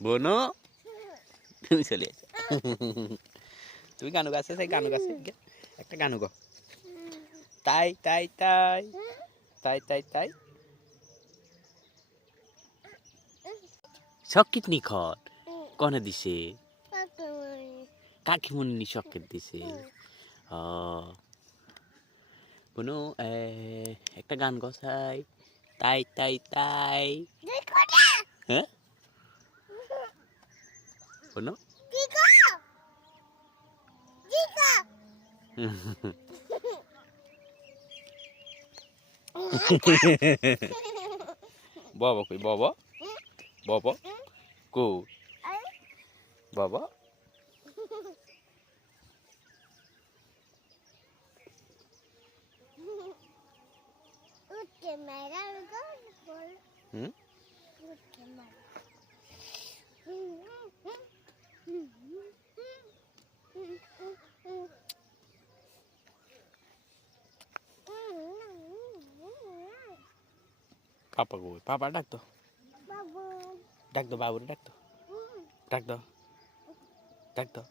বোনো তুমি চলে আসো তুমি গানু গাছে সেই গানু গাছে একটা গানু গো তাই তাই তাই তাই তাই তাই শকিত নিখট কনে দিছে কাকিমণি নি শকেট দিছে বোনো একটা গান গছাই তাই তাই তাই হ্যাঁ বোনো বাবা কই বাবা বাবা কো বাবা হুম পাপা কই পাপা ডাক তো ডাক দো বাবুরে ডাক তো ডাক দো ডাক দো